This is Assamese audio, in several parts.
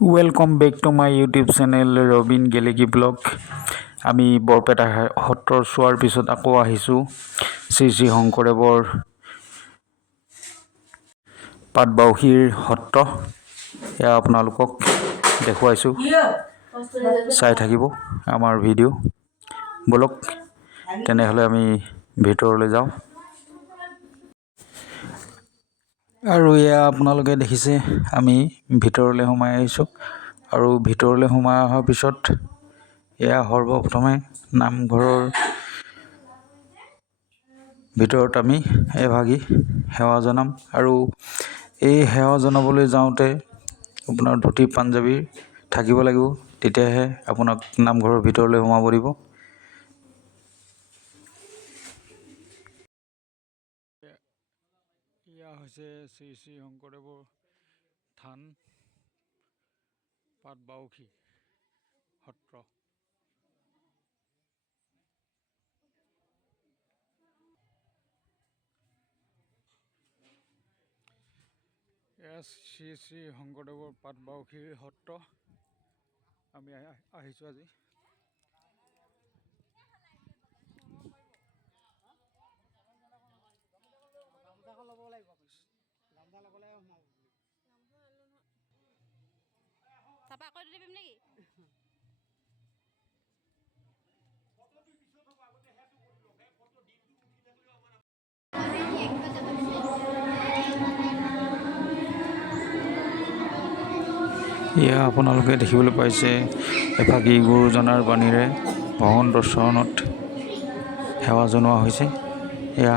Welcome back to my YouTube channel Robin Gelegi Blog. আমি বৰপেটা সত্ৰৰ চোৱাৰ পিছত আকৌ আহিছোঁ শ্ৰী শ্ৰী শংকৰদেৱৰ পাটবাউসীৰ সত্ৰ। এয়া আপোনালোকক দেখুৱাইছোঁ, চাই থাকিব আমাৰ ভিডিঅ'। বলক তেনেহ'লে আমি ভিতৰলৈ যাওঁ। আৰু এয়া আপোনালোকে দেখিছে আমি ভিতৰলৈ সোমাই আহিছোঁ। আৰু ভিতৰলৈ সোমাই অহাৰ পিছত এয়া সৰ্বপ্ৰথমে নামঘৰৰ ভিতৰত আমি এভাগি সেৱা জনাম। আৰু এই সেৱা জনাবলৈ যাওঁতে আপোনাৰ ধুতি পাঞ্জাবী থাকিব লাগিব, তেতিয়াহে আপোনাক নামঘৰৰ ভিতৰলৈ সোমাব দিব। এয়া হৈছে শ্ৰী শ্ৰী শংকৰদেৱৰ থান পাটবাউসী সত্ৰ। এয়া শ্ৰী শ্ৰী শংকৰদেৱৰ পাটবাউসীৰ সত্ৰ। আমি আহিছোঁ আজি। এয়া আপোনালোকে দেখিবলৈ পাইছে এভাগি গুৰুজনাৰ বাণীৰে ভগৱন্তৰ চৰণত সেৱা জনোৱা হৈছে। এয়া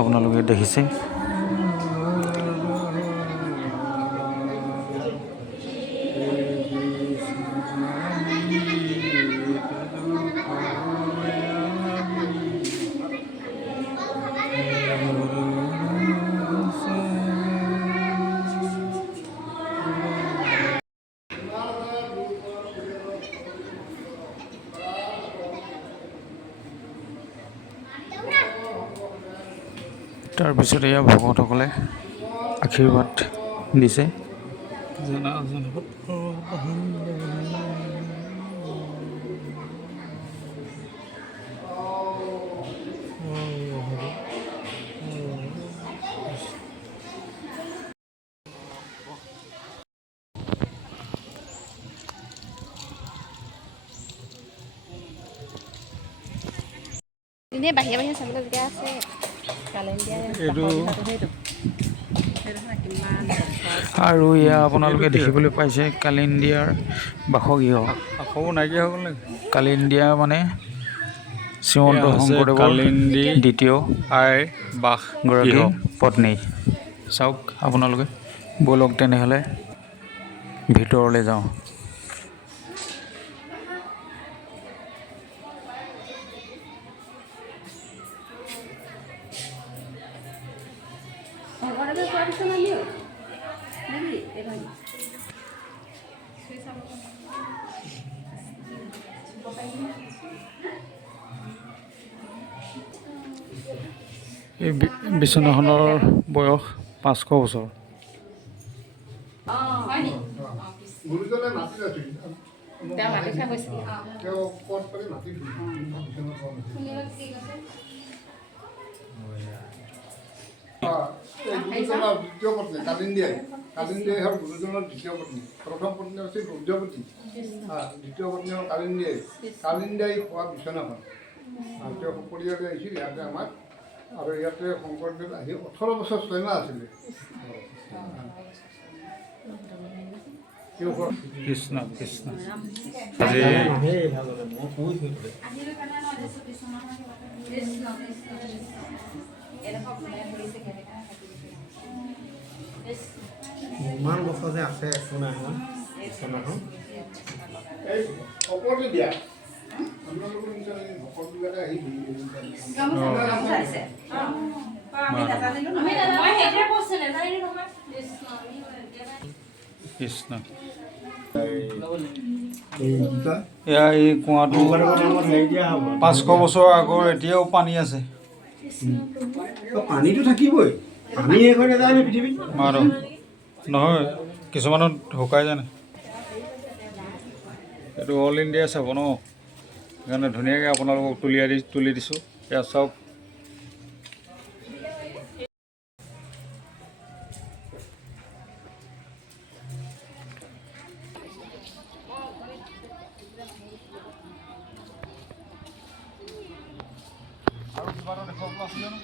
আপোনালোকে দেখিছে। তাৰপিছত এয়া ভকতসকলে আশীৰ্বাদ দিছে। এনেই বাহিৰে বাহিৰে চাবলৈ জেগা আছে। আৰু এয়া আপোনালোকে দেখিবলৈ পাইছে কালিন্দিয়াৰ বাসগৃহ। কালিন্দিয়া মানে শ্ৰীমন্ত শংকৰদেৱৰ দ্বিতীয় বাসগৰাকী পত্নী। চাওক আপোনালোকে। ব'লক তেনেহ'লে ভিতৰলৈ যাওঁ। এই বিচনাখনৰ বয়স 500 বছৰ। দ্বিতীয় পত্নী কালিন্দিয়াই হ'ল গুৰুজনৰ দ্বিতীয় পত্নী। প্ৰথম পত্নী আছিল ৰুদ্ৰপতি, দ্বিতীয় পত্নী হ'ল কালিন্দিয়াই খোৱা বিচনাখন। তেওঁ সপৰিয়ালে আহিছিল ইয়াতে আমাক। আৰু ইয়াতে শংকৰদেৱ আহি 18 বছৰ 6 মাহ আছিলে। কৃষ্ণ কৃষ্ণ। ইমান বছৰ যে আছে বিচনাখন সকলোৱে দিয়া আপোনালোকৰ নিচিনা সকলোবিলাকে আহি কৃষ্ণ। এয়া এই কুঁৱাটো 500 বছৰ আগৰ, এতিয়াও পানী আছে। পানীটো থাকিবই, পানী এখন নাযায় পৃথিৱীত নহয় কিছুমানত শুকাই জানে এইটো অল ইণ্ডিয়া চাব ন সেইকাৰণে ধুনীয়াকৈ আপোনালোকক তুলি দিছোঁ এয়া চাওক আৰু কিবা এটা দেখুৱাবলৈ আছিলে ন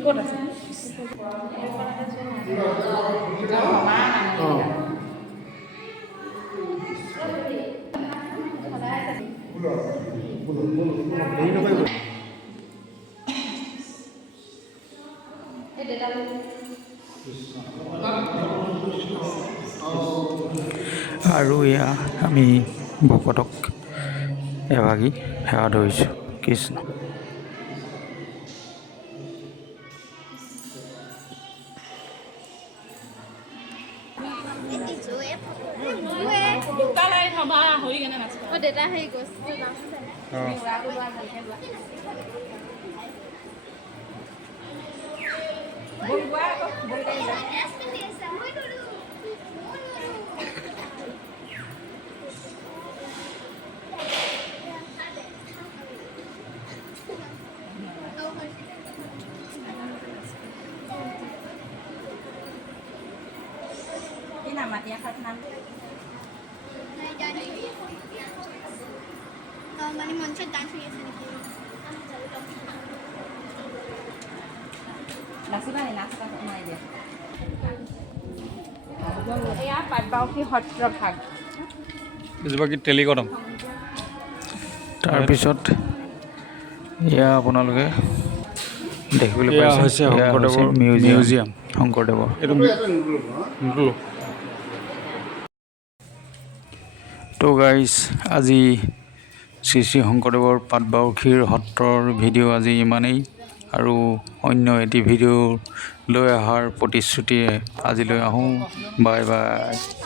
ক'ত আছে আৰু এয়া আমি ভকতক এভাগি সেৱা ধৰিছোঁ কৃষ্ণ দেউতা হেৰি গৈছে মানে মঞ্চত ডান্স হৈ আছে নেকি এয়া পাটবাউসী সত্ৰ ভাগ বাকী টেলিকদম তাৰপিছত এয়া আপোনালোকে দেখিবলৈ পাইছে শংকৰদেৱৰ মিউজিয়াম শংকৰদেৱৰ এইটো তো গাইজ আজি শ্ৰী শ্ৰী শংকৰদেৱৰ পাটবাউসীৰ সত্ৰৰ ভিডিঅ' আজি ইমানেই আৰু অন্য এটি ভিডিঅ' লৈ অহাৰ প্ৰতিশ্ৰুতিৰে আজিলৈ আহোঁ বাই বাই